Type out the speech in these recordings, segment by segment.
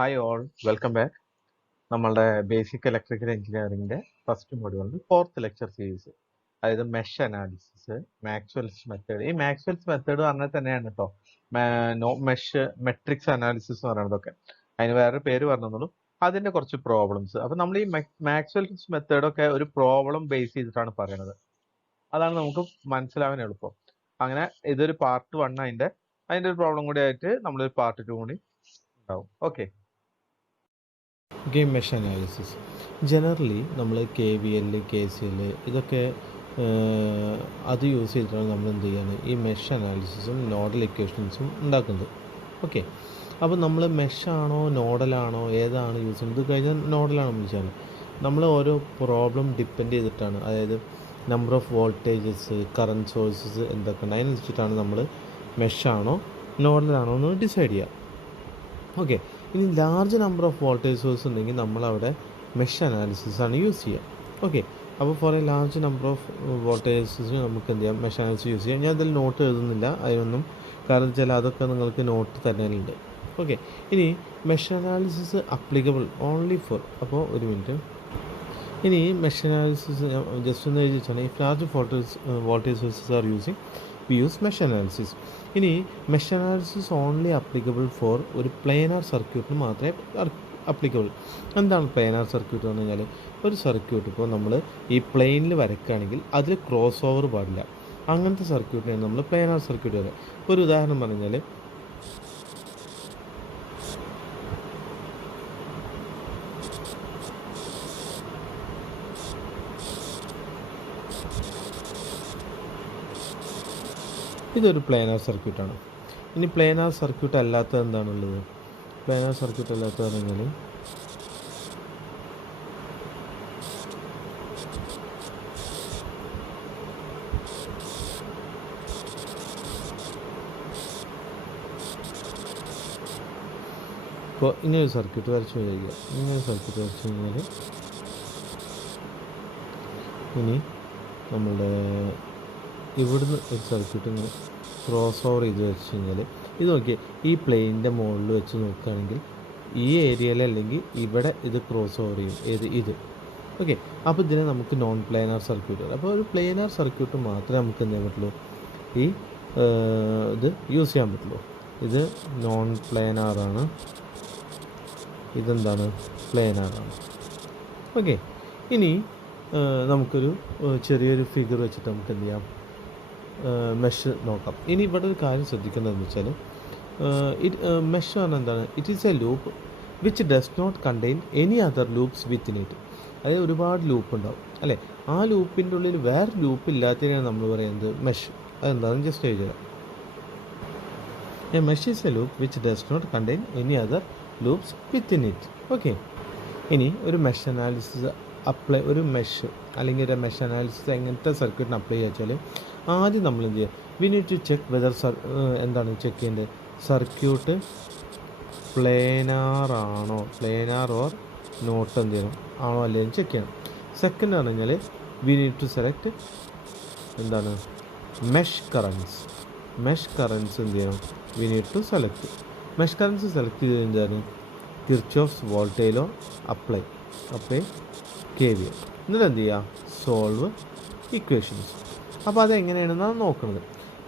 Hi all welcome back. നമ്മളുടെ basic electrical എഞ്ചിനീയറിംഗിന്റെ first മൊഡ്യൂളിൽ ഫോർത്ത് ലെക്ചർ സീരീസ്, അതായത് മെഷ് അനാലിസിസ്, മാക്സ്വെൽസ് മെത്തേഡ്. ഈ മാക്സ്വെൽസ് മെത്തേഡ് പറഞ്ഞാൽ തന്നെയാണ് കേട്ടോ മെഷ് മെട്രിക്സ് അനാലിസിസ് എന്ന് പറയുന്നതൊക്കെ. അതിന് വേറെ പേര് പറഞ്ഞോളൂ. അതിന്റെ കുറച്ച് പ്രോബ്ലംസ്. അപ്പൊ നമ്മൾ ഈ മാക്സ്വെൽസ് മെത്തേഡൊക്കെ ഒരു പ്രോബ്ലം ബേസ് ചെയ്തിട്ടാണ് പറയുന്നത്. അതാണ് നമുക്ക് മനസ്സിലാവാൻ എളുപ്പം. അങ്ങനെ ഇതൊരു പാർട്ട് 1. അതിന്റെ ഒരു പ്രോബ്ലം കൂടി ആയിട്ട് നമ്മളൊരു പാർട്ട് 2 കൂടി ഉണ്ടാവും. Okay. Game mesh analysis generally നമ്മൾ KVL KCL ഇതൊക്കെ അത് യൂസ് ചെയ്തിട്ടാണ് നമ്മൾ എന്ത് ചെയ്യാണ് ഈ മെഷ് അനാലിസിസും നോഡൽ ഇക്വേഷൻസും ഉണ്ടാക്കുന്നത്. ഓക്കെ, അപ്പോൾ നമ്മൾ മെഷാണോ നോഡലാണോ ഏതാണ് യൂസ് ചെയ്യുന്നത്? ഇത് കഴിഞ്ഞാൽ നോഡലാണ് നമ്മൾ ചെയ്യുന്നത്. നമ്മൾ ഓരോ പ്രോബ്ലം ഡിപ്പെൻഡ് ചെയ്തിട്ടാണ്, അതായത് number of voltages, current sources എന്തൊക്കെ ഉണ്ട്, അതിനനുസരിച്ചിട്ടാണ് നമ്മൾ മെഷാണോ നോഡലാണോ എന്ന് ഡിസൈഡ് ചെയ്യുക. ഓക്കെ, ഇനി large number of voltage source ഉണ്ടെങ്കിൽ നമ്മളവിടെ മെഷ് അനാലിസിസ് ആണ് യൂസ് ചെയ്യുക. ഓക്കെ, അപ്പോൾ for a large number of voltages നമുക്ക് എന്ത് ചെയ്യാം, മെഷ് അനാലിസിസ് യൂസ് ചെയ്യാം. ഞാൻ അതിൽ നോട്ട് എഴുതുന്നില്ല അതിനൊന്നും, കാരണം വെച്ചാൽ അതൊക്കെ നിങ്ങൾക്ക് നോട്ട് തരാനുണ്ട്. ഓക്കെ, ഇനി mesh analysis applicable only for, അപ്പോൾ ഒരു മിനിറ്റ്, ഇനി മെഷ് അനാലിസിസ് ജസ്റ്റ് ഒന്ന് എഴുതി വെച്ചാണ്, if large voltage sources are using we use mesh analysis. ഇനി mesh analysis only applicable for ഒരു പ്ലെയിനാർ സർക്യൂട്ടിന് മാത്രമേ അപ്ലിക്കബിൾ. എന്താണ് പ്ലെയിനാർ സർക്യൂട്ട് എന്ന് പറഞ്ഞാൽ, ഒരു സർക്യൂട്ട് ഇപ്പോൾ നമ്മൾ ഈ പ്ലെയിനിൽ വരയ്ക്കുകയാണെങ്കിൽ അതിൽ ക്രോസ് ഓവർ പാടില്ല. അങ്ങനത്തെ സർക്യൂട്ടിനാണ് നമ്മൾ പ്ലെയിനാർ സർക്യൂട്ട് വരിക. ഒരു ഉദാഹരണം പറഞ്ഞാൽ, ഇതൊരു പ്ലെയിനാർ സർക്യൂട്ടാണ്. ഇനി പ്ലെയിനാർ സർക്യൂട്ട് അല്ലാത്തത് എന്താണുള്ളത്? പ്ലെയിനാർ സർക്യൂട്ട് അല്ലാത്തതാണെങ്കിൽ ഇപ്പോൾ ഇങ്ങനൊരു സർക്യൂട്ട് വരച്ചു കഴിയുക. ഇങ്ങനൊരു സർക്യൂട്ട് വരച്ചു കഴിഞ്ഞാൽ ഇനി നമ്മളുടെ ഇവിടുന്ന് ഒരു സർക്യൂട്ട് ഇങ്ങനെ ക്രോസ് ഓവർ ചെയ്ത് വെച്ച് കഴിഞ്ഞാൽ, ഇത് നോക്കിയേ, ഈ പ്ലെയിനിൻ്റെ മുകളിൽ വെച്ച് നോക്കുകയാണെങ്കിൽ ഈ ഏരിയയിൽ അല്ലെങ്കിൽ ഇവിടെ ഇത് ക്രോസ് ഓവർ ചെയ്യും, ഇത്. ഓക്കെ, അപ്പോൾ ഇതിനെ നമുക്ക് നോൺ പ്ലെയിനാർ സർക്യൂട്ട് വരും. അപ്പോൾ ഒരു പ്ലെയിനാർ സർക്യൂട്ട് മാത്രമേ നമുക്ക് എന്ത് ചെയ്യാൻ പറ്റുള്ളൂ, ഈ ഇത് യൂസ് ചെയ്യാൻ പറ്റുള്ളൂ. ഇത് നോൺ പ്ലെയിനാറാണ്, ഇതെന്താണ്, പ്ലെയിനാറാണ്. ഓക്കെ, ഇനി നമുക്കൊരു ചെറിയൊരു ഫിഗർ വെച്ചിട്ട് നമുക്ക് എന്ത് ചെയ്യാം, മെഷ് നോക്കാം. ഇനി ഇവിടെ ഒരു കാര്യം ശ്രദ്ധിക്കുന്നതെന്ന് വെച്ചാൽ, മെഷ് പറഞ്ഞാൽ എന്താണ്, it is a loop which does not contain any other loops within it. അതായത് ഒരുപാട് ലൂപ്പ് ഉണ്ടാവും അല്ലേ, ആ ലൂപ്പിൻ്റെ ഉള്ളിൽ വേറെ ലൂപ്പ് ഇല്ലാത്തതിനാണ് നമ്മൾ പറയുന്നത് മെഷ്. അതെന്താണെന്ന് ജസ്റ്റ് എഴുതുക. A mesh is a loop which does not contain any other loops within it. Okay, ഇനി ഒരു മെഷ് അനാലിസിസ് ഒരു മെഷ് അല്ലെങ്കിൽ ഒരു മെഷ് അനാലിസിസ് എങ്ങനത്തെ സർക്യൂട്ടിന് അപ്ലൈ ചെയ്യുക വെച്ചാൽ, ആദ്യം നമ്മൾ എന്ത് ചെയ്യുക, we need to check whether എന്താണ് ചെക്ക് ചെയ്യേണ്ടത്, സർക്യൂട്ട് പ്ലെയിനാർ ഓർ നോട്ട് എന്ത് ചെയ്യണം, ആണോ അല്ലെങ്കിൽ ചെക്ക് ചെയ്യണം. സെക്കൻഡ് പറഞ്ഞാൽ വി നീഡ് ടു സെലക്ട് എന്താണ്, മെഷ് കറൻസ് എന്ത് ചെയ്യണം, we need to select. Mesh currents select ചെയ്ത് എന്താണ്, Kirchhoff's voltage law apply KVL. എന്നിട്ട് എന്ത് ചെയ്യുക, സോൾവ് ഇക്വേഷൻസ്. അപ്പോൾ അതെങ്ങനെയാണെന്നാണ് നോക്കുന്നത്.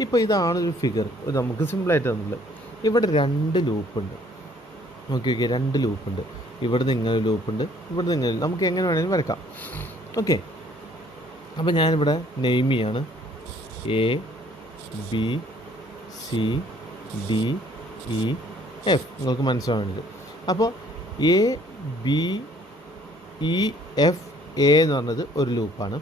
ഇപ്പോൾ ഇതാണ് ഒരു ഫിഗർ നമുക്ക് സിമ്പിളായിട്ട് തന്നുള്ളത്. ഇവിടെ 2 ലൂപ്പുണ്ട്. ഓക്കെ, 2 ലൂപ്പുണ്ട്. ഇവിടുന്ന് ഇങ്ങനെ ലൂപ്പുണ്ട്, ഇവിടുന്ന് ഇങ്ങനെ. നമുക്ക് എങ്ങനെ വേണമെങ്കിലും വരക്കാം. ഓക്കെ, അപ്പോൾ ഞാനിവിടെ നെയിം ചെയ്യാണ് ABCDEF, നിങ്ങൾക്ക് മനസ്സിലാവുന്നത്. അപ്പോൾ ABEFA എന്ന് പറഞ്ഞത് ഒരു ലൂപ്പാണ്,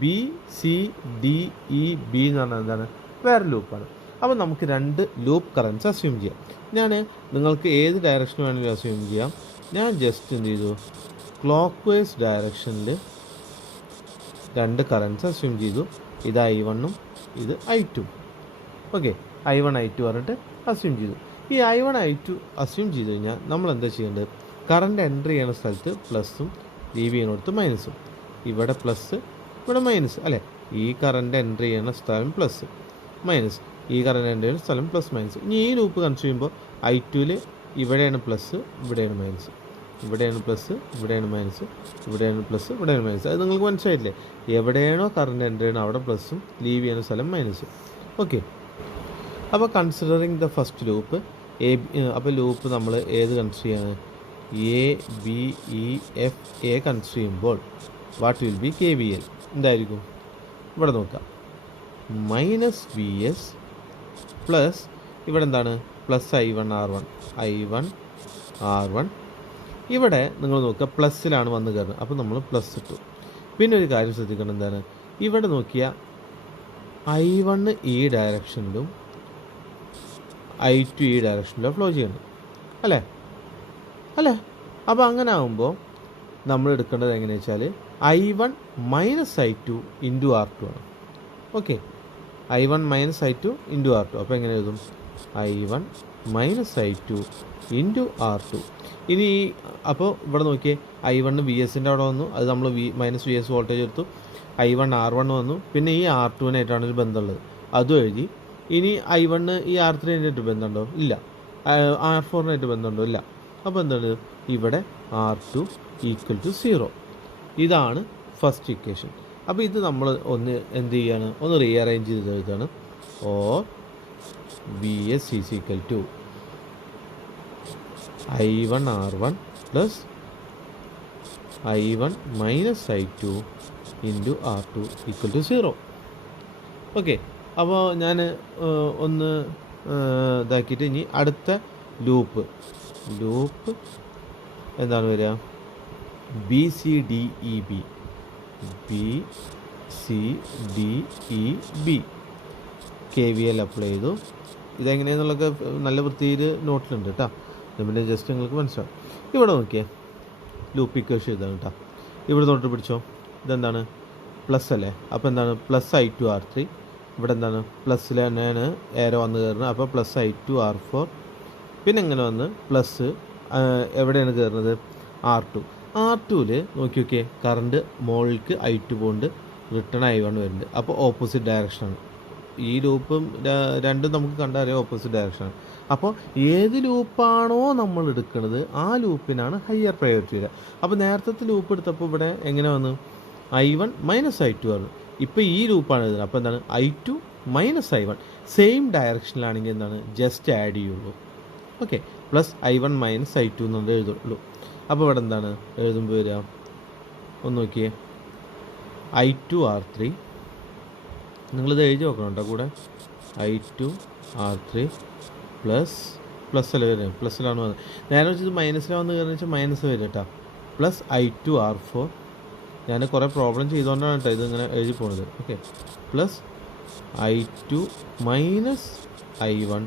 BCDEB എന്ന് പറഞ്ഞാൽ എന്താണ്, വേറെ ലൂപ്പാണ്. അപ്പോൾ നമുക്ക് 2 ലൂപ്പ് കറൻസ് അസ്യൂം ചെയ്യാം. നിങ്ങൾക്ക് ഏത് ഡയറക്ഷൻ വേണമെങ്കിലും അസ്യൂം ചെയ്യാം. ഞാൻ ജസ്റ്റ് എന്ത് ചെയ്തു, ക്ലോക്ക് വൈസ് ഡയറക്ഷനിൽ 2 കറൻസ് അസ്യൂം ചെയ്തു. ഇത് I1ഉം ഇത് I2. ഓക്കെ, I1 I2 പറഞ്ഞിട്ട് അസ്യൂം ചെയ്തു. ഈ I1 I2 അസ്യൂം ചെയ്ത് കഴിഞ്ഞാൽ നമ്മൾ എന്താ ചെയ്യേണ്ടത്, കറണ്ട് എൻട്രി ചെയ്യുന്ന സ്ഥലത്ത് പ്ലസും ലീവ് ചെയ്യുന്നിടത്ത് മൈനസും. ഇവിടെ പ്ലസ്, ഇവിടെ മൈനസ് അല്ലേ. ഈ കറണ്ട് എൻട്രി ചെയ്യുന്ന സ്ഥലം പ്ലസ്, മൈനസ്. ഈ കറണ്ട് എൻട്രി ചെയ്യുന്ന സ്ഥലം പ്ലസ് മൈനസ്. ഇനി ഈ ലൂപ്പ് കൺസിഡർ ചെയ്യുമ്പോൾ I2ൽ ഇവിടെയാണ് പ്ലസ്, ഇവിടെയാണ് മൈനസ്, ഇവിടെയാണ് പ്ലസ്, ഇവിടെയാണ് മൈനസ്, ഇവിടെയാണ് പ്ലസ്, ഇവിടെയാണ് മൈനസ്. അത് നിങ്ങൾക്ക് മനസ്സിലായില്ലേ? എവിടെയാണോ കറണ്ട് എൻ്റർ ചെയ്യണോ അവിടെ പ്ലസ്സും ലീവ് ചെയ്യുന്ന സ്ഥലം മൈനസും. ഓക്കെ, അപ്പോൾ കൺസിഡറിങ് ദ ഫസ്റ്റ് ലൂപ്പ് അപ്പോൾ ലൂപ്പ് നമ്മൾ ഏത് കൺസിഡർ ചെയ്യാണ്? A B E F A consider ചെയ്യുമ്പോൾ what will be K V L എന്തായിരിക്കും? ഇവിടെ നോക്കാം, മൈനസ് വി എസ് പ്ലസ് ഇവിടെ എന്താണ്? Plus I1 R1, I1 R1. ഇവിടെ നിങ്ങൾ നോക്കുക പ്ലസ്സിലാണ് വന്ന് കയറുന്നത്, അപ്പോൾ നമ്മൾ പ്ലസ് ഇട്ടു. പിന്നെ ഒരു കാര്യം ശ്രദ്ധിക്കണം, എന്താണ്? ഇവിടെ നോക്കിയാൽ I1 ഈ ഡയറക്ഷനിലും I2 ഈ ഡയറക്ഷനിലും ഫ്ലോ ചെയ്യുന്നുണ്ട് അല്ലേ? അപ്പോൾ അങ്ങനെ ആകുമ്പോൾ നമ്മൾ എടുക്കേണ്ടത് എങ്ങനെയാണെന്ന് വെച്ചാൽ I1 minus I2 into R2 ആണ്. Okay, I1 minus I2 into R2. അപ്പോൾ എങ്ങനെ എഴുതും? I1 minus I2 into R2. ഇനി അപ്പോൾ ഇവിടെ നോക്കിയേ, I1 വി എസിൻ്റെ അവിടെ വന്നു, അത് നമ്മൾ മൈനസ് വി എസ് വോൾട്ടേജ് എടുത്തു. I1 R1 വന്നു, പിന്നെ ഈ R2നായിട്ടാണ് ഒരു ബന്ധമുള്ളത്, അതും എഴുതി. ഇനി I1 ഈ R3നായിട്ട് ബന്ധമുണ്ടോ? ഇല്ല. R4നായിട്ട് ബന്ധമുണ്ടോ? ഇല്ല. അപ്പോൾ എന്താണ്? ഇവിടെ R2 ഈക്വൽ ടു 0. ഇതാണ് ഫസ്റ്റ് ഇക്വേഷൻ. അപ്പോൾ ഇത് നമ്മൾ ഒന്ന് എന്ത് ചെയ്യാണ്? ഒന്ന് റീഅറേഞ്ച് ചെയ്ത് എഴുതാണ്. Or V S is equal to I1 R1 plus I1 minus I2 into R2 equal to 0. Okay, അപ്പോൾ ഞാൻ ഒന്ന് ഇതാക്കിയിട്ട് ഇനി അടുത്ത ലൂപ്പ് എന്താണ് വരിക? B C D E B, B C D E B K V L apply ചെയ്തു. ഇതെങ്ങനെയാണെന്നുള്ളതൊക്കെ നല്ല വൃത്തിയിൽ നോട്ടിലുണ്ട് കേട്ടോ, പിന്നെ ജസ്റ്റ് നിങ്ങൾക്ക് മനസ്സിലാവും. ഇവിടെ നോക്കിയേ, ലൂപ്പ് ഇക്വേഷൻ ഇതാണ് കേട്ടോ. ഇവിടെ തൊട്ട് പിടിച്ചോ, ഇതെന്താണ്? പ്ലസ് അല്ലേ? അപ്പോൾ എന്താണ്? Plus I2 R3. ഇവിടെ എന്താണ്? പ്ലസ്സിൽ തന്നെയാണ് ഏരോ വന്ന് കയറുന്നത്, അപ്പോൾ പ്ലസ് I2 R4. പിന്നെ എങ്ങനെ വന്ന് പ്ലസ് എവിടെയാണ് കയറുന്നത്? R2ൽ നോക്കി കറണ്ട് മോളിലേക്ക് I2 പോകുന്നുണ്ട്, റിട്ടേൺ I1 വരുന്നുണ്ട്. അപ്പോൾ ഓപ്പോസിറ്റ് ഡയറക്ഷനാണ്. ഈ ലൂപ്പും രണ്ടും നമുക്ക് കണ്ടറിയാം ഓപ്പോസിറ്റ് ഡയറക്ഷനാണ്. അപ്പോൾ ഏത് ലൂപ്പാണോ നമ്മൾ എടുക്കുന്നത് ആ ലൂപ്പിനാണ് ഹയർ പ്രയോറിറ്റി വരിക. അപ്പോൾ നേരത്തെ ലൂപ്പ് എടുത്തപ്പോൾ ഇവിടെ എങ്ങനെ വന്നു? I1 മൈനസ് I2 ആണ്. ഇപ്പോൾ ഈ ലൂപ്പാണ് എഴുതുന്നത്, അപ്പോൾ എന്താണ്? I2 മൈനസ് I1 സെയിം ഡയറക്ഷനിലാണെങ്കിൽ എന്താണ്? ജസ്റ്റ് ആഡ് ചെയ്യുള്ളൂ. Okay, plus I1 minus I2 എന്നുള്ളത് എഴുതുള്ളൂ. അപ്പോൾ ഇവിടെ എന്താണ് എഴുതുമ്പോൾ വരിക? ഒന്ന് നോക്കിയേ, I2 R3. നിങ്ങളിത് എഴുതി നോക്കണം കേട്ടോ കൂടെ. I2 R3 പ്ലസ് അല്ലേ വരിക? പ്ലസ്സിലാണ് വന്നത്. നേരെ വെച്ചത് മൈനസിലാണ് വന്ന് കയറുന്നത് വെച്ചാൽ മൈനസ് വരിക കേട്ടോ. Plus I2 R4. ഞാൻ കുറേ പ്രോബ്ലം ചെയ്തുകൊണ്ടാണ് കേട്ടോ ഇതിങ്ങനെ എഴുതി പോകുന്നത്. Okay, plus I2 minus I1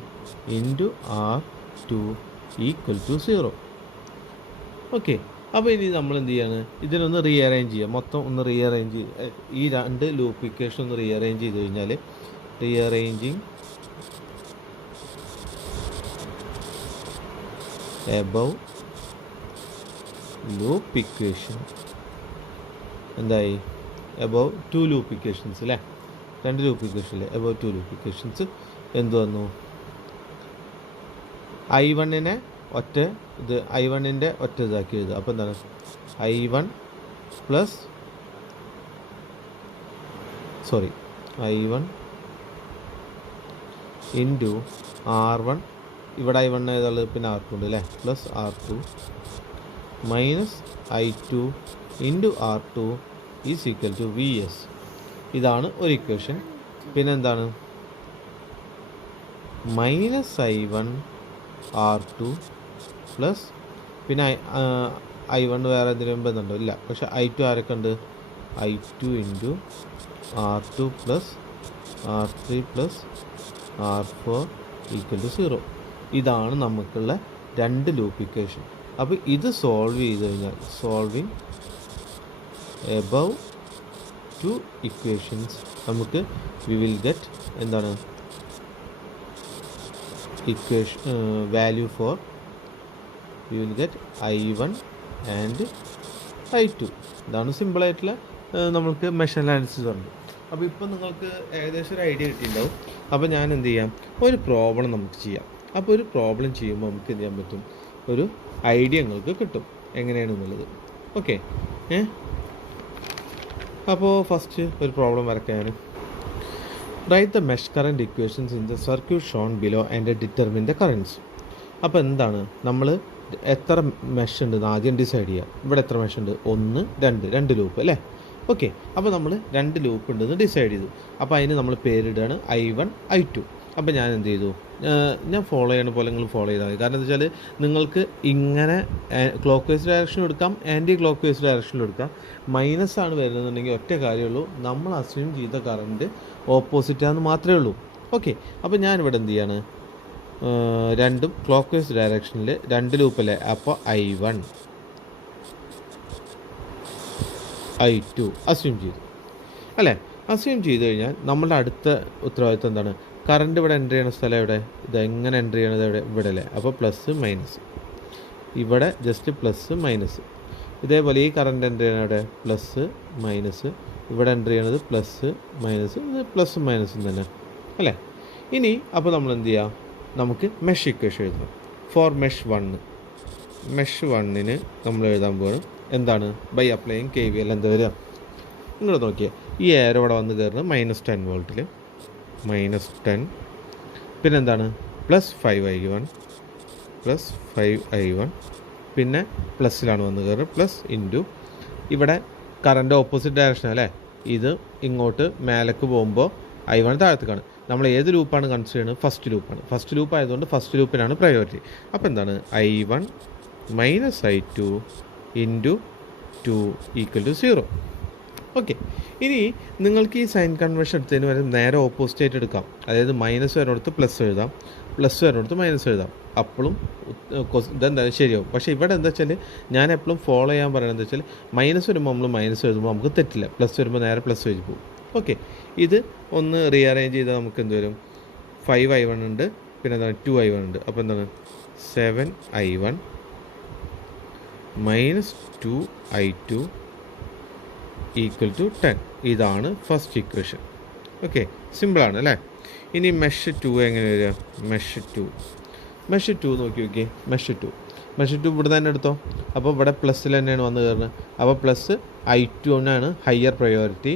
into R2 equal to 0. Okay, അപ്പോൾ ഇനി നമ്മൾ എന്ത് ചെയ്യാണ്? ഇതിനൊന്ന് റീഅറേഞ്ച് ചെയ്യുക, മൊത്തം ഒന്ന് റീഅറേഞ്ച് ചെയ്ത് ഈ രണ്ട് ലൂപ്പ് ഇക്വേഷൻ ഒന്ന് റീഅറേഞ്ച് ചെയ്ത് കഴിഞ്ഞാൽ റീഅറേഞ്ചിങ് എബവ് ലൂപ്പ് ഇക്വേഷൻ എന്തായി? എബവ് 2 ലൂപ്പ് ഇക്വേഷൻസ് അല്ലേ? 2 ലൂപ്പ് ഇക്വേഷനിലെ എബവ് 2 ലൂപ്പ് ഇക്വേഷൻസ് എന്ത് വന്നു? I1നെ ഒറ്റ ഇത് I1ൻ്റെ ഒറ്റ ഇതാക്കി എഴുതുക. അപ്പോൾ എന്താണ്? I1 into R1. ഇവിടെ I1 ഏതാളുള്ളത്? പിന്നെ R2 ഉണ്ട് അല്ലേ? Plus R2 minus I2 into R2 is equal to V S. ഇതാണ് ഒരു ഇക്വേഷൻ. പിന്നെ എന്താണ്? മൈനസ് I1 R2 പ്ലസ് പിന്നെ I1 വേറെ എന്തെങ്കിലും ബന്ധമുണ്ടോ? ഇല്ല. പക്ഷേ I2 ആരൊക്കെ ഉണ്ട്? I2 into R2 plus R3 plus R4 equal to 0. ഇതാണ് നമുക്കുള്ള 2 ലൂപ്പ് ഇക്വേഷൻ. അപ്പോൾ ഇത് സോൾവ് ചെയ്ത് കഴിഞ്ഞാൽ സോൾവിങ് എബവ് 2 ഇക്വേഷൻസ് നമുക്ക് വി വിൽ ഗെറ്റ് എന്താണ്? Equation value for we will get I1 and I2. ഇതാണ് സിമ്പിളായിട്ടുള്ള നമുക്ക് മെഷ് അനാലിസിസ് ഉണ്ട്. അപ്പോൾ ഇപ്പോൾ നിങ്ങൾക്ക് ഏകദേശം ഒരു ഐഡിയ കിട്ടിയിട്ടുണ്ടാവും. അപ്പോൾ ഞാൻ എന്ത് ചെയ്യാം? ഒരു പ്രോബ്ലം നമുക്ക് ചെയ്യാം. അപ്പോൾ ഒരു പ്രോബ്ലം ചെയ്യുമ്പോൾ നമുക്ക് എന്ത് ചെയ്യാൻ പറ്റും, ഒരു ഐഡിയ നിങ്ങൾക്ക് കിട്ടും എങ്ങനെയാണെന്നുള്ളത്. ഓക്കെ. അപ്പോൾ ഫസ്റ്റ് ഒരു പ്രോബ്ലം വരയ്ക്കാൻ, write the mesh current equations in the circuit shown below and determine the currents. അപ്പോൾ എന്താണ്, നമ്മൾ എത്ര മെഷ് ഉണ്ടെന്ന് ആദ്യം ഡിസൈഡ് ചെയ്യുക. ഇവിടെ എത്ര മെഷ് ഉണ്ട്, 1 2 2 ലൂപ്പ് അല്ലേ. ഓക്കെ. അപ്പോൾ നമ്മൾ 2 ലൂപ്പ് ഉണ്ടെന്ന് ഡിസൈഡ് ചെയ്തു. അപ്പോൾ അതിന് നമ്മൾ പേരിടുകയാണ് I1 I2. അപ്പോൾ ഞാൻ എന്ത് ചെയ്തു, ഞാൻ ഫോളോ ചെയ്യണ പോലെ നിങ്ങൾ ഫോളോ ചെയ്താൽ മതി. കാരണം എന്താ വെച്ചാൽ നിങ്ങൾക്ക് ഇങ്ങനെ ക്ലോക്ക് വൈസ് ഡയറക്ഷനും എടുക്കാം, ആൻറ്റി ക്ലോക്ക് വൈസ് ഡയറക്ഷനിലും എടുക്കാം. മൈനസ് ആണ് വരുന്നതെന്നുണ്ടെങ്കിൽ ഒറ്റ കാര്യമുള്ളൂ, നമ്മൾ അസ്യൂം ചെയ്ത കറണ്ട് ഓപ്പോസിറ്റാന്ന് മാത്രമേ ഉള്ളൂ. ഓക്കെ. അപ്പോൾ ഞാനിവിടെ എന്ത് ചെയ്യാണ്, രണ്ടും ക്ലോക്ക് വൈസ് ഡയറക്ഷനിൽ 2 ലൂപ്പല്ലേ. അപ്പോൾ I1 I2 അസ്യൂം ചെയ്തു അല്ലേ. അസ്യൂം ചെയ്ത് കഴിഞ്ഞാൽ നമ്മളുടെ അടുത്ത ഉത്തരവാദിത്വം എന്താണ്, കറണ്ട് ഇവിടെ എൻ്റർ ചെയ്യണ സ്ഥലം എവിടെ, ഇത് എങ്ങനെ എൻ്റർ ചെയ്യണത് ഇവിടെ അല്ലേ. അപ്പോൾ പ്ലസ് മൈനസ്, ഇവിടെ ജസ്റ്റ് പ്ലസ് മൈനസ്. ഇതേപോലെ ഈ കറണ്ട് എൻ്റർ ചെയ്യണ ഇവിടെ പ്ലസ് മൈനസ്, ഇവിടെ എൻ്റർ ചെയ്യണത് പ്ലസ് മൈനസ്, ഇത് പ്ലസും മൈനസും തന്നെ അല്ലേ. ഇനി അപ്പോൾ നമ്മൾ എന്ത് ചെയ്യുക, നമുക്ക് മെഷ് ഇക്വേഷൻ എഴുതണം. ഫോർ മെഷ് 1, മെഷ് 1ന് നമ്മൾ എഴുതാൻ പോകുന്നത് എന്താണ്, ബൈ അപ്ലൈയിങ് KVL എന്താ വരിക, നിങ്ങൾ നോക്കിയാൽ ഈ എയർ ഇവിടെ വന്ന് കയറുന്നത് -10 വോൾട്ടിൽ, -10, പിന്നെന്താണ് +5I1, +5I1, പിന്നെ പ്ലസ്സിലാണ് വന്ന് കയറുന്നത്, പ്ലസ് ഇൻറ്റു ഇവിടെ കറണ്ട് ഓപ്പോസിറ്റ് ഡയറക്ഷൻ അല്ലേ. ഇത് ഇങ്ങോട്ട് മേലേക്ക് പോകുമ്പോൾ I1 താഴത്തേക്കാണ്. നമ്മൾ ഏത് ലൂപ്പാണ് കൺസിഡർ ചെയ്യുന്നത്, ഫസ്റ്റ് ലൂപ്പാണ്. ഫസ്റ്റ് ലൂപ്പ് ആയതുകൊണ്ട് ഫസ്റ്റ് ലൂപ്പിനാണ് പ്രയോറിറ്റി. അപ്പോൾ എന്താണ്, I1 - I2 ഇൻറ്റു 2 = 0. ഓക്കെ. ഇനി നിങ്ങൾക്ക് ഈ സൈൻ കൺവെൻഷൻ എടുത്തതിന് വരെ നേരെ ഓപ്പോസിറ്റ് ആയിട്ട് എടുക്കാം. അതായത് മൈനസ് വരുന്നിടത്ത് പ്ലസ് എഴുതാം, പ്ലസ് വരുന്നിടത്ത് മൈനസ് എഴുതാം. അപ്പോഴും ഇതെന്തായാലും ശരിയാവും. പക്ഷേ ഇവിടെ എന്താ വെച്ചാൽ ഞാൻ എപ്പോഴും ഫോളോ ചെയ്യാൻ പറയുന്നത് എന്താ വെച്ചാൽ, മൈനസ് വരുമ്പോൾ നമ്മൾ മൈനസ് എഴുതുമ്പോൾ നമുക്ക് തെറ്റില്ല, പ്ലസ് വരുമ്പോൾ നേരെ പ്ലസ് എഴുതി പോകും. ഓക്കെ. ഇത് ഒന്ന് റീഅറേഞ്ച് ചെയ്താൽ നമുക്ക് എന്ത് വരും, 5I1 ഉണ്ട്, പിന്നെ എന്താണ് 2I1 ഉണ്ട്. അപ്പോൾ എന്താണ് 7I1 - 2I2 = 10. ഇതാണ് ഫസ്റ്റ് ഇക്വേഷൻ. ഓക്കെ, സിമ്പിളാണ് അല്ലേ. ഇനി മെഷ് 2 എങ്ങനെ വരിക, മെഷ് 2 നോക്കി നോക്കിയേ. മെഷ് 2 ഇവിടെ തന്നെ എടുത്തോ. അപ്പോൾ ഇവിടെ പ്ലസ്സിൽ തന്നെയാണ് വന്ന് കയറുന്നത്. അപ്പോൾ പ്ലസ് I2 ആണ് ഹയർ പ്രയോറിറ്റി.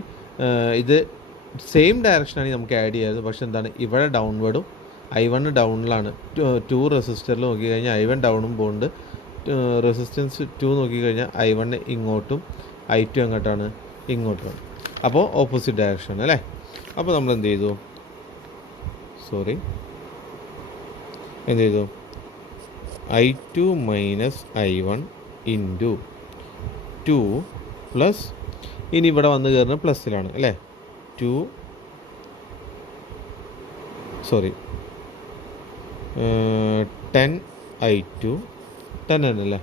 ഇത് സെയിം ഡയറക്ഷനാണ് നമുക്ക് ആഡ് ചെയ്യാറ്. പക്ഷെ എന്താണ്, ഇവിടെ ഡൗൺവേർഡും I1 ഡൗണിലാണ്. 2 റെസിസ്റ്ററിൽ നോക്കിക്കഴിഞ്ഞാൽ I1 ഡൗണും പോകുന്നുണ്ട്. റെസിസ്റ്റൻസ് 2 നോക്കിക്കഴിഞ്ഞാൽ I1 ഇങ്ങോട്ടും I2 എങ്ങോട്ടാണ്, ഇങ്ങോട്ടാണ്. അപ്പോൾ ഓപ്പോസിറ്റ് ഡയറക്ഷൻ അല്ലേ. അപ്പോൾ നമ്മൾ എന്ത് ചെയ്തു, I2 - I1 ഇൻറ്റു 2 പ്ലസ്, ഇനി ഇവിടെ വന്ന് കയറുന്നത് പ്ലസ്സിലാണ് അല്ലേ. 10I2 10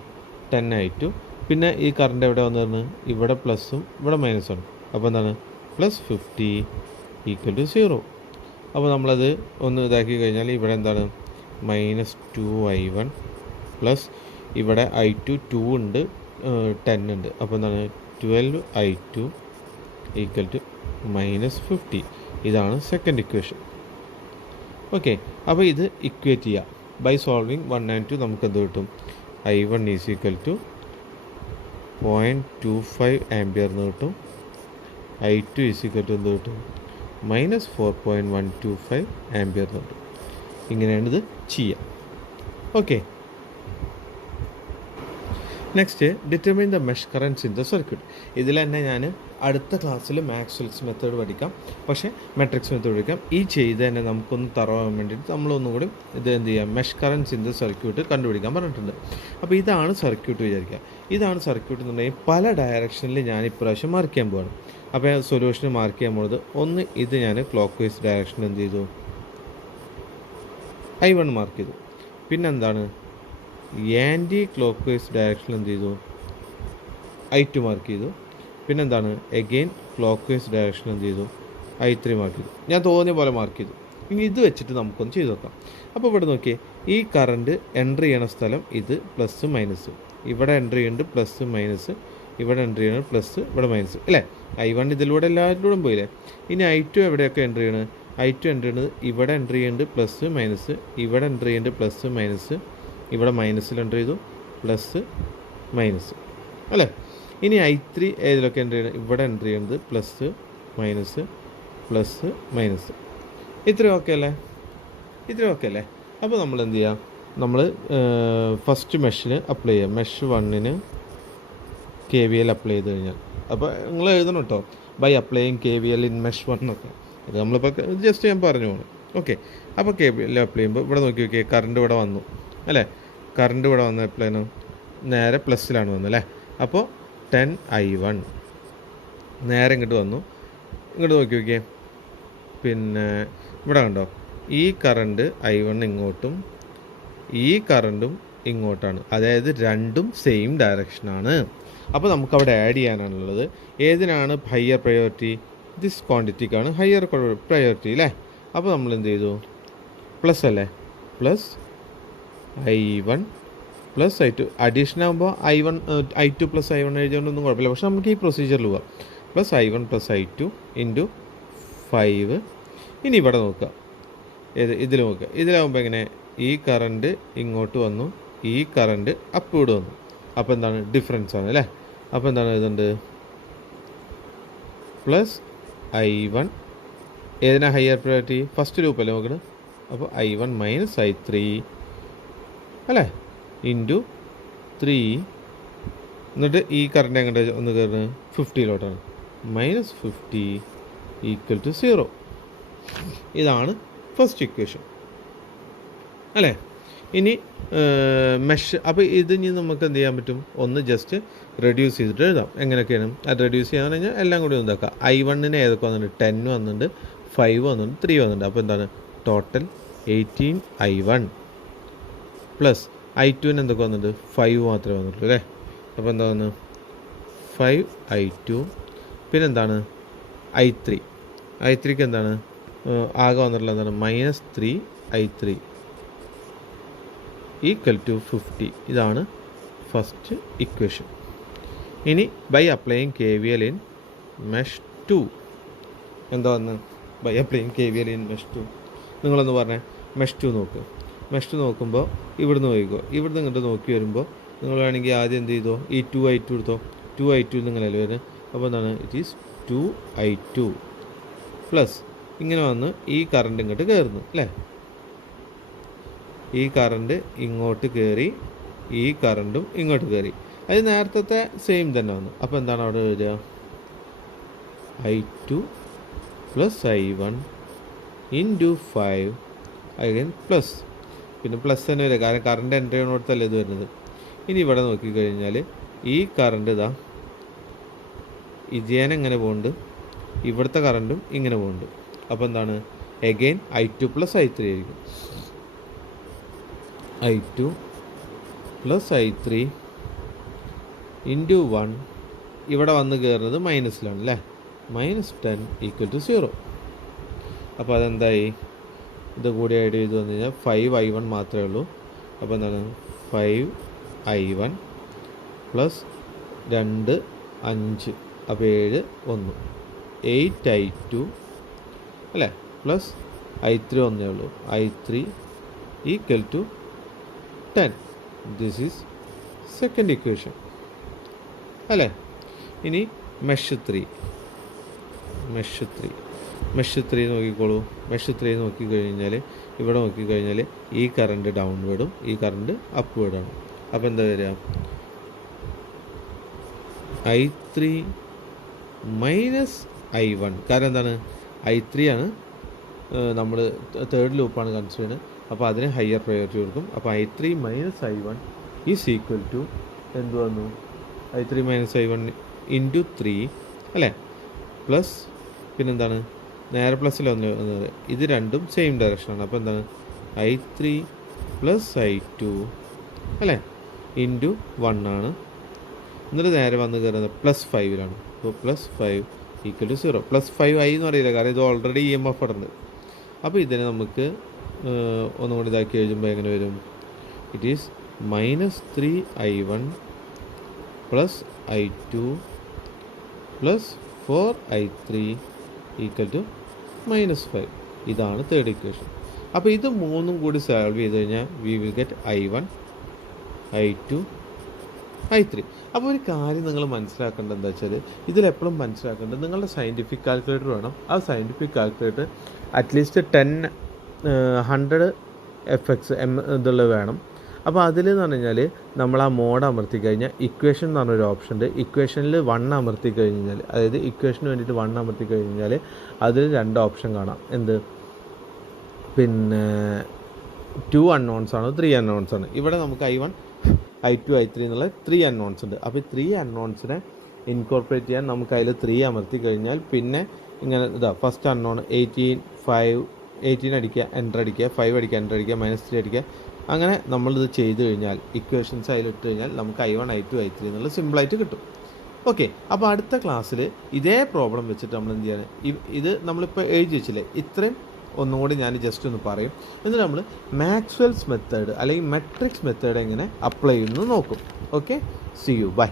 10I2. പിന്നെ ഈ കറണ്ട് എവിടെ വന്ന് കയറുന്നത്, ഇവിടെ പ്ലസ്സും ഇവിടെ മൈനസും. അപ്പോൾ എന്താണ്, +50 = 0. അപ്പോൾ നമ്മളത് ഒന്ന് ഇതാക്കി കഴിഞ്ഞാൽ ഇവിടെ എന്താണ്, -2I1 പ്ലസ് ഇവിടെ I2 2 ഉണ്ട്, 10 ഉണ്ട്. അപ്പോൾ എന്താണ് 12I2 = -50. ഇതാണ് സെക്കൻഡ് ഇക്വേഷൻ. ഓക്കെ. അപ്പോൾ ഇത് ഇക്വേറ്റ് ചെയ്യുക ബൈ സോൾവിങ് 1 and 2. നമുക്ക് എന്ത് കിട്ടും, I1 = 0.25 ആംപിയർ എന്ന് കിട്ടും. I2 = എന്ത് കിട്ടും, -4.125 ആംപിയർ എന്ന് കിട്ടും. ഇങ്ങനെയാണ് ഇത് ചെയ്യുക. Okay. Next, determine the mesh currents in the circuit. ഇതിൽ തന്നെ ഞാൻ അടുത്ത ക്ലാസ്സിൽ മാക്സ്വെൽസ് മെത്തേഡ് പഠിക്കാം, പക്ഷേ മെട്രിക്സ് മെത്തേഡ് പഠിക്കാം. ഈ ചെയ്ത് തന്നെ നമുക്കൊന്ന് തറവാൻ വേണ്ടിയിട്ട് നമ്മളൊന്നും കൂടി ഇത് എന്ത് ചെയ്യാം, mesh currents in the circuit കണ്ടുപിടിക്കാൻ പറഞ്ഞിട്ടുണ്ട്. അപ്പോൾ ഇതാണ് സർക്യൂട്ട് വിചാരിക്കുക. ഇതാണ് സർക്യൂട്ട് എന്നുണ്ടെങ്കിൽ പല ഡയറക്ഷനിൽ ഞാൻ ഇപ്രാവശ്യം മാർക്ക് ചെയ്യാൻ പോവാണ്. അപ്പോൾ സൊല്യൂഷന് മാർക്ക് ചെയ്യാൻ പോകുന്നത്, ഒന്ന് ഇത് ഞാൻ ക്ലോക്ക് വൈസ് ഡയറക്ഷനിൽ എന്ത് ചെയ്തു, I1 മാർക്ക് ചെയ്തു. പിന്നെന്താണ്, ആൻറ്റി ക്ലോക്ക് വൈസ് ഡയറക്ഷനിൽ എന്ത് ചെയ്തു, I2 മാർക്ക് ചെയ്തു. പിന്നെന്താണ്, എഗെയിൻ ക്ലോക്ക് വൈസ് ഡയറക്ഷൻ എന്ത് ചെയ്തു, I3 മാർക്ക് ചെയ്തു. ഞാൻ തോന്നിയ പോലെ മാർക്ക് ചെയ്തു. ഇനി ഇത് വെച്ചിട്ട് നമുക്കൊന്ന് ചെയ്ത് നോക്കാം. അപ്പോൾ ഇവിടെ നോക്കിയേ, ഈ കറണ്ട് എൻട്രി ചെയ്യണ സ്ഥലം ഇത് പ്ലസ് മൈനസ്, ഇവിടെ എൻട്രി ചെയ്യുന്നുണ്ട് പ്ലസ് മൈനസ്, ഇവിടെ എൻട്രി ചെയ്യണത് പ്ലസ്, ഇവിടെ മൈനസ് അല്ലേ. I1 ഇതിലൂടെ എല്ലാവരിലൂടെ പോയില്ലേ. ഇനി I2 എവിടെയൊക്കെ എൻട്രി ചെയ്യണത്, I2 എൻ്റർ ചെയ്യുന്നത് ഇവിടെ എൻ്റർ ചെയ്യുന്നുണ്ട് പ്ലസ് മൈനസ്, ഇവിടെ എൻ്റർ ചെയ്യുന്നുണ്ട് പ്ലസ് മൈനസ്, ഇവിടെ മൈനസിൽ എൻ്റർ ചെയ്തു പ്ലസ് മൈനസ് അല്ലേ. ഇനി I3 ഏതിലൊക്കെ എൻ്റർ ചെയ്യുന്നത്, ഇവിടെ എൻ്റർ ചെയ്യുന്നത് പ്ലസ് മൈനസ് പ്ലസ് മൈനസ്. ഇത്രയും ഓക്കെ അല്ലേ, ഇത്രയും ഓക്കെ അല്ലേ. അപ്പോൾ നമ്മൾ എന്ത് ചെയ്യാം, നമ്മൾ ഫസ്റ്റ് മെഷിന് അപ്ലൈ ചെയ്യാം. മെഷ് 1-ന് KVL അപ്ലൈ ചെയ്ത് കഴിഞ്ഞാൽ, അപ്പോൾ നിങ്ങൾ എഴുതണം കേട്ടോ, by applying KVL in mesh 1 എന്നൊക്കെ. അത് നമ്മളിപ്പോൾ ജസ്റ്റ് ഞാൻ പറഞ്ഞു പോകണം. ഓക്കെ, അപ്പോൾ KVL അപ്ലൈ ചെയ്യുമ്പോൾ ഇവിടെ നോക്കി നോക്കിയേ, കറണ്ട് ഇവിടെ വന്നു അല്ലേ. കറണ്ട് ഇവിടെ വന്ന എപ്പോഴാണ്, നേരെ പ്ലസ്സിലാണ് വന്നത് അല്ലേ. അപ്പോൾ 10I1 നേരെ ഇങ്ങോട്ട് വന്നു. ഇങ്ങോട്ട് നോക്കി നോക്കിയേ, പിന്നെ ഇവിടെ കണ്ടോ, ഈ കറണ്ട് I1 ഇങ്ങോട്ടും ഈ കറണ്ടും ഇങ്ങോട്ടാണ്, അതായത് രണ്ടും സെയിം ഡയറക്ഷനാണ്. അപ്പോൾ നമുക്കവിടെ ആഡ് ചെയ്യാനാണുള്ളത്. ഏതിനാണ് ഹയർ പ്രയോറിറ്റി, ദിസ് ക്വാണ്ടിറ്റിക്കാണ് ഹയർ പ്രയോറിറ്റി അല്ലേ. അപ്പോൾ നമ്മൾ എന്ത് ചെയ്തു, പ്ലസ് അല്ലേ, plus I1 plus I2. Addition ആകുമ്പോൾ I2 പ്ലസ് I1 എഴുതിയോണ്ടൊന്നും കുഴപ്പമില്ല, പക്ഷെ നമുക്ക് ഈ പ്രൊസീജിയറിൽ പോവാം. Plus I1 plus I2 into 5. ഇനി ഇവിടെ നോക്കുക, ഇതിൽ നോക്കുക. ഇതിലാകുമ്പോൾ എങ്ങനെ, ഈ കറണ്ട് ഇങ്ങോട്ട് വന്നു, ഈ കറണ്ട് അപ്വേഡ് വന്നു. അപ്പോൾ എന്താണ്, ഡിഫറൻസ് ആണ് അല്ലേ. അപ്പോൾ എന്താണ് എഴുതുന്നത്, പ്ലസ് I1 ഏതിനാ ഹയർ പ്രയോറിറ്റി, ഫസ്റ്റ് ലൂപ്പ് അല്ലേ നോക്കണം. അപ്പോൾ I1 മൈനസ് I3 അല്ലേ ഇൻറ്റു 3. എന്നിട്ട് ഈ കറണ്ട് എങ്ങോട്ട് ഒന്ന് കയറുന്നത്, 50-ലോട്ടാണ്. Minus 50 equal to 0. ഇതാണ് ഫസ്റ്റ് ഇക്വേഷൻ അല്ലേ. ഇനി മെഷ്, അപ്പോൾ ഇത് ഇനി നമുക്ക് എന്ത് ചെയ്യാൻ പറ്റും, ഒന്ന് ജസ്റ്റ് റെഡ്യൂസ് ചെയ്തിട്ട് എഴുതാം. എങ്ങനെയൊക്കെയാണ് അത് റെഡ്യൂസ് ചെയ്യാന്ന് പറഞ്ഞാൽ എല്ലാം കൂടി ഒന്നാക്കാം. I1-ന് ഏതൊക്കെ വന്നിട്ടുണ്ട്, 10 വന്നിട്ടുണ്ട്, 5 വന്നിട്ടുണ്ട്, 3 വന്നിട്ടുണ്ട്. അപ്പോൾ എന്താണ് ടോട്ടൽ 18I1 പ്ലസ് I2-ന് എന്തൊക്കെ വന്നിട്ടുണ്ട്, 5 മാത്രമേ വന്നിട്ടുള്ളൂ അല്ലേ. അപ്പോൾ എന്താ വന്നത് 5I2. പിന്നെന്താണ് I3ക്ക് എന്താണ് ആകെ വന്നിട്ടുള്ള എന്താണ്, മൈനസ് 3I3 ഈക്വൽ ടു 50. ഇതാണ് ഫസ്റ്റ് ഇക്വേഷൻ. ഇനി by applying KVL in mesh 2 എന്താ വന്ന്, by applying KVL in mesh 2 നിങ്ങളൊന്ന് പറഞ്ഞേ. മെഷ് 2 നോക്കുക. മെഷ് 2 നോക്കുമ്പോൾ ഇവിടുന്ന് നോക്കിക്കോ, ഇവിടുന്ന് ഇങ്ങോട്ട് നോക്കി വരുമ്പോൾ നിങ്ങൾ വേണമെങ്കിൽ ആദ്യം എന്ത് ചെയ്തോ, ഈ 2I2 എടുത്തോ. 2I2 നിങ്ങളല്ലേ വരുന്നത്. അപ്പോൾ എന്താണ്, ഇറ്റ് ഈസ് 2I2 പ്ലസ് ഇങ്ങനെ വന്ന് ഈ കറണ്ട് ഇങ്ങോട്ട് കയറുന്നു അല്ലേ. ഈ കറണ്ട് ഇങ്ങോട്ട് കയറി, ഈ കറണ്ടും ഇങ്ങോട്ട് കയറി. അത് നേരത്തെ സെയിം തന്നെ വന്നു. അപ്പോൾ എന്താണ് അവിടെ വരിക, I2 plus I1 into 5 again plus, പിന്നെ പ്ലസ് തന്നെ വരിക, കാരണം കറണ്ട് എൻ്റർ ചെയ്യുന്നിടത്തല്ലേ ഇത് വരുന്നത്. ഇനി ഇവിടെ നോക്കിക്കഴിഞ്ഞാൽ ഈ കറണ്ട് ഇതാ ഇതേനെ ഇങ്ങനെ പോകുന്നുണ്ട്, ഇവിടുത്തെ കറണ്ടും ഇങ്ങനെ പോകുന്നുണ്ട്. അപ്പോൾ എന്താണ്, എഗെയിൻ I2 പ്ലസ് I3 ആയിരിക്കും. I2 പ്ലസ് I3 ഇൻറ്റു 1, ഇവിടെ വന്ന് കയറുന്നത് മൈനസിലാണ് അല്ലേ. Minus 10 equal to 0. അപ്പോൾ അതെന്തായി, ഇത് കൂടി ആഡ് ചെയ്ത് വന്നു കഴിഞ്ഞാൽ 5I1 മാത്രമേ ഉള്ളൂ. അപ്പോൾ എന്താണ് 5I1 പ്ലസ് 2 5, അപ്പോൾ 7 1 8I2 അല്ലേ, പ്ലസ് I3 ഒന്നേ ഉള്ളൂ, I3 equal to 10. This is second equation അല്ലേ. ഇനി മെഷ് 3 നോക്കിക്കോളൂ. മെഷ് 3 നോക്കിക്കഴിഞ്ഞാൽ ഇവിടെ നോക്കിക്കഴിഞ്ഞാൽ ഈ കറണ്ട് ഡൗൺവേർഡും ഈ കറണ്ട് അപ്വേർഡാണ്. അപ്പോൾ എന്താ വരിക, I3 മൈനസ് I1. കാരണം എന്താണ്, I3 ആണ് നമ്മൾ തേർഡ് ലൂപ്പാണ് കൺസിഡർ ചെയ്യുന്നത്. അപ്പോൾ അതിന് ഹയർ പ്രയോറിറ്റി കൊടുക്കും. അപ്പോൾ I3 minus I1 is equal to എന്ത് വന്നു, I3 മൈനസ് I1 ഇൻറ്റു 3 അല്ലേ, പ്ലസ് പിന്നെന്താണ് നേരെ പ്ലസ്സിൽ വന്നത്, ഇത് രണ്ടും സെയിം ഡയറക്ഷനാണ്. അപ്പോൾ എന്താണ് I3 പ്ലസ് I2 അല്ലേ ഇൻറ്റു 1 ആണ്. എന്നിട്ട് നേരെ വന്ന് കയറുന്നത് പ്ലസ് 5-ലാണ്. അപ്പോൾ plus 5 equal to 0. Plus 5I എന്ന് പറയില്ല, കാരണം ഇത് ഓൾറെഡി EMF ഇടുന്നത്. അപ്പോൾ ഇതിനെ നമുക്ക് ഒന്നും കൂടി ഇതാക്കി എഴുതുമ്പോൾ എങ്ങനെ വരും, it is minus 3I1 plus I2 plus 4I3 equal to minus 5. ഇതാണ് തേർഡ് ഇക്വേഷൻ. അപ്പോൾ ഇത് മൂന്നും കൂടി സോൾവ് ചെയ്ത് കഴിഞ്ഞാൽ V will get I1, I2, I3. അപ്പോൾ ഒരു കാര്യം നിങ്ങൾ മനസ്സിലാക്കേണ്ടത് എന്താ വെച്ചാൽ, ഇതിലെപ്പോഴും മനസ്സിലാക്കേണ്ടത് നിങ്ങളുടെ സയൻറ്റിഫിക് കാൽക്കുലേറ്റർ വേണം. ആ സയൻറ്റിഫിക് കാൽക്കുലേറ്റർ അറ്റ്ലീസ്റ്റ് 100 FX ഇതുള്ള വേണം. അപ്പോൾ അതിൽ എന്ന് പറഞ്ഞു കഴിഞ്ഞാൽ നമ്മൾ ആ മോഡ് അമർത്തി കഴിഞ്ഞാൽ ഇക്വേഷൻ എന്ന് പറഞ്ഞൊരു ഓപ്ഷൻ ഉണ്ട്. ഇക്വേഷനിൽ 1 അമർത്തി കഴിഞ്ഞാൽ, അതായത് ഇക്വേഷന് വേണ്ടിയിട്ട് 1 അമർത്തി കഴിഞ്ഞാൽ അതിൽ 2 ഓപ്ഷൻ കാണാം. എന്ത്, പിന്നെ 2 അൺനോൺസ് ആണോ 3 അൺനോൺസ് ആണ്. ഇവിടെ നമുക്ക് I1, I2, I3 എന്നുള്ള 3 അൺനോൺസ് ഉണ്ട്. അപ്പോൾ ഈ 3 അൺനോൺസിനെ ഇൻകോർപ്പറേറ്റ് ചെയ്യാൻ നമുക്ക് അതിൽ 3 അമർത്തി കഴിഞ്ഞാൽ പിന്നെ ഇങ്ങനെ ഫസ്റ്റ് അൺനോൺ 18 അടിക്കുക, എൻ്റർ അടിക്കുക, 5 അടിക്കുക, എൻ്റർ അടിക്കുക, -3 അടിക്കുക. അങ്ങനെ നമ്മളിത് ചെയ്ത് കഴിഞ്ഞാൽ ഇക്വേഷൻസ് അതിലിട്ട് കഴിഞ്ഞാൽ നമുക്ക് I1, I2, I3 എന്നുള്ളത് സിമ്പിളായിട്ട് കിട്ടും. ഓക്കെ, അപ്പോൾ അടുത്ത ക്ലാസ്സിൽ ഇതേ പ്രോബ്ലം വെച്ചിട്ട് നമ്മൾ എന്ത് ചെയ്യാണ്, ഇത് നമ്മളിപ്പോൾ എഴുതി വെച്ചില്ലേ, ഇത്രയും ഒന്നുകൂടി ഞാൻ ജസ്റ്റ് ഒന്ന് പറയും. എന്നിട്ട് നമ്മൾ മാക്സ്വെൽസ് മെത്തേഡ് അല്ലെങ്കിൽ മെട്രിക്സ് മെത്തേഡ് എങ്ങനെ അപ്ലൈ ചെയ്യുന്നു നോക്കും. Okay, see you, by.